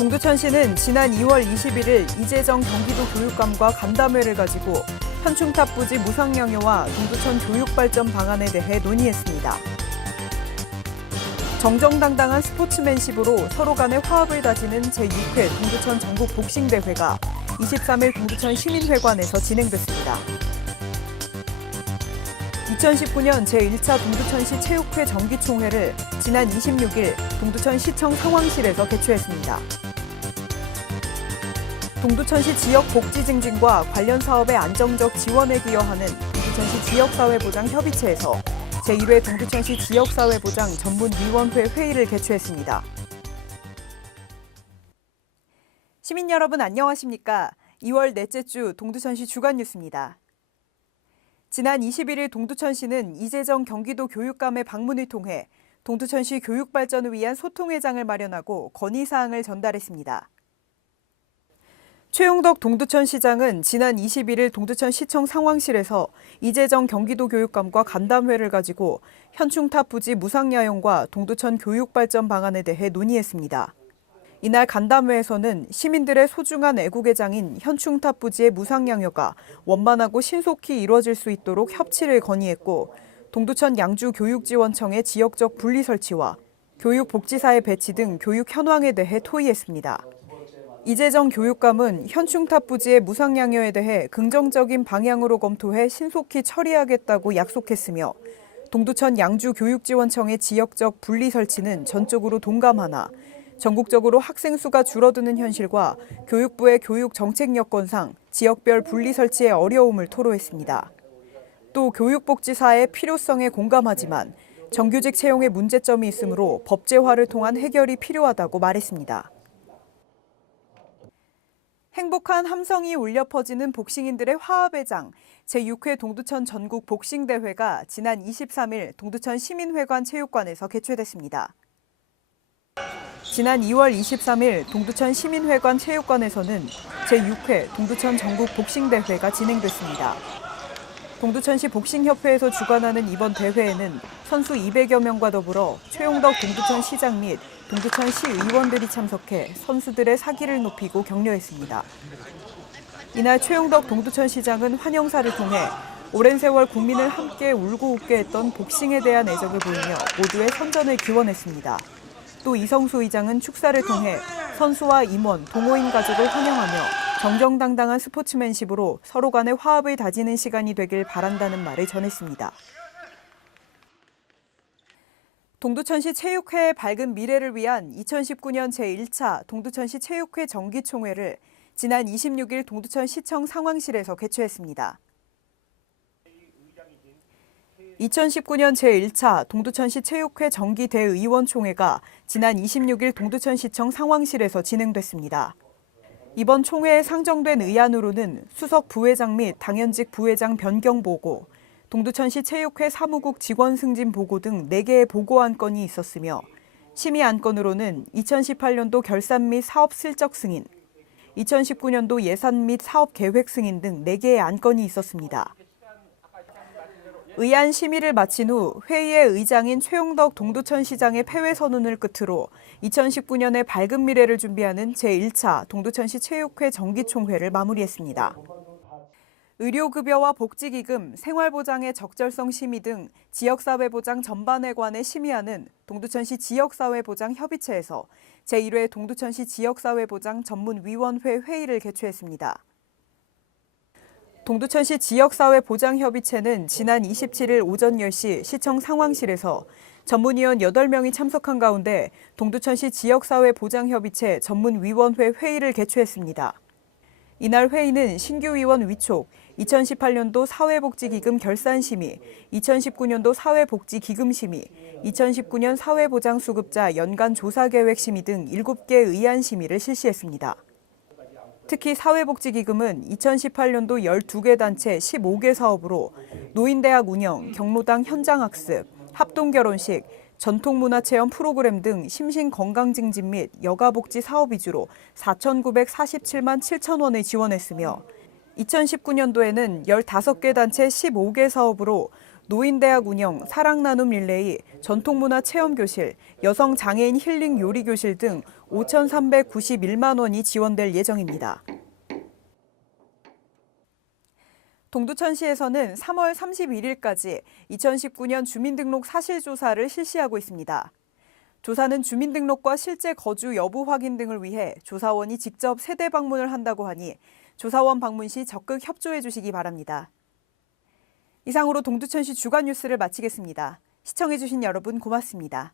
동두천시는 지난 2월 21일 이재정 경기도 교육감과 간담회를 가지고 현충탑 부지 무상양효와 동두천 교육발전 방안에 대해 논의했습니다. 정정당당한 스포츠맨십으로 서로 간의 화합을 다지는 제6회 동두천 전국 복싱대회가 23일 동두천 시민회관에서 진행됐습니다. 2019년 제1차 동두천시 체육회 정기총회를 지난 26일 동두천시청 상황실에서 개최했습니다. 동두천시 지역 복지 증진과 관련 사업의 안정적 지원에 기여하는 동두천시 지역사회보장협의체에서 제1회 동두천시 지역사회보장 전문위원회 회의를 개최했습니다. 시민 여러분 안녕하십니까? 2월 넷째 주 동두천시 주간 뉴스입니다. 지난 21일 동두천시는 이재정 경기도 교육감의 방문을 통해 동두천시 교육 발전을 위한 소통회장을 마련하고 건의사항을 전달했습니다. 최용덕 동두천시장은 지난 21일 동두천시청 상황실에서 이재정 경기도 교육감과 간담회를 가지고 현충탑 부지 무상야용과 동두천 교육발전 방안에 대해 논의했습니다. 이날 간담회에서는 시민들의 소중한 애국애장인 현충탑 부지의 무상양효가 원만하고 신속히 이루어질 수 있도록 협치를 건의했고 동두천 양주교육지원청의 지역적 분리 설치와 교육복지사의 배치 등 교육 현황에 대해 토의했습니다. 이재정 교육감은 현충탑 부지의 무상양효에 대해 긍정적인 방향으로 검토해 신속히 처리하겠다고 약속했으며 동두천 양주교육지원청의 지역적 분리 설치는 전적으로 동감하나 전국적으로 학생 수가 줄어드는 현실과 교육부의 교육 정책 여건상 지역별 분리 설치의 어려움을 토로했습니다. 또 교육복지사의 필요성에 공감하지만 정규직 채용에 문제점이 있으므로 법제화를 통한 해결이 필요하다고 말했습니다. 행복한 함성이 울려 퍼지는 복싱인들의 화합의 장 제6회 동두천 전국 복싱대회가 지난 23일 동두천 시민회관 체육관에서 개최됐습니다. 지난 2월 23일 동두천 시민회관 체육관에서는 제6회 동두천 전국 복싱대회가 진행됐습니다. 동두천시 복싱협회에서 주관하는 이번 대회에는 선수 200여 명과 더불어 최용덕 동두천시장 및 동두천시 의원들이 참석해 선수들의 사기를 높이고 격려했습니다. 이날 최용덕 동두천시장은 환영사를 통해 오랜 세월 국민을 함께 울고 웃게 했던 복싱에 대한 애정을 보이며 모두의 선전을 기원했습니다. 또 이성수 의장은 축사를 통해 선수와 임원, 동호인 가족을 환영하며 정정당당한 스포츠맨십으로 서로 간의 화합을 다지는 시간이 되길 바란다는 말을 전했습니다. 동두천시 체육회의 밝은 미래를 위한 2019년 제1차 동두천시 체육회 정기총회를 지난 26일 동두천시청 상황실에서 개최했습니다. 2019년 제1차 동두천시 체육회 정기대의원총회가 지난 26일 동두천시청 상황실에서 진행됐습니다. 이번 총회에 상정된 의안으로는 수석 부회장 및 당연직 부회장 변경 보고, 동두천시 체육회 사무국 직원 승진 보고 등 4개의 보고 안건이 있었으며 심의 안건으로는 2018년도 결산 및 사업 실적 승인, 2019년도 예산 및 사업 계획 승인 등 4개의 안건이 있었습니다. 의안 심의를 마친 후 회의의 의장인 최용덕 동두천시장의 폐회 선언을 끝으로 2019년의 밝은 미래를 준비하는 제1차 동두천시 체육회 정기총회를 마무리했습니다. 의료급여와 복지기금, 생활보장의 적절성 심의 등 지역사회보장 전반에 관해 심의하는 동두천시 지역사회보장협의체에서 제1회 동두천시 지역사회보장 전문위원회 회의를 개최했습니다. 동두천시 지역사회보장협의체는 지난 27일 오전 10시 시청 상황실에서 전문위원 8명이 참석한 가운데 동두천시 지역사회보장협의체 전문위원회 회의를 개최했습니다. 이날 회의는 신규 위원 위촉, 2018년도 사회복지기금 결산심의, 2019년도 사회복지기금심의, 2019년 사회보장수급자 연간조사계획심의 등 7개 의안심의를 실시했습니다. 특히 사회복지기금은 2018년도 12개 단체 15개 사업으로 노인대학 운영, 경로당 현장학습, 합동결혼식, 전통문화체험 프로그램 등 심신건강증진 및 여가복지 사업 위주로 4,947만 7천 원을 지원했으며 2019년도에는 15개 단체 15개 사업으로 노인대학 운영 사랑나눔 릴레이, 전통문화 체험교실, 여성장애인 힐링 요리교실 등 5,391만 원이 지원될 예정입니다. 동두천시에서는 3월 31일까지 2019년 주민등록 사실조사를 실시하고 있습니다. 조사는 주민등록과 실제 거주 여부 확인 등을 위해 조사원이 직접 세대 방문을 한다고 하니 조사원 방문 시 적극 협조해 주시기 바랍니다. 이상으로 동두천시 주간 뉴스를 마치겠습니다. 시청해 주신 여러분 고맙습니다.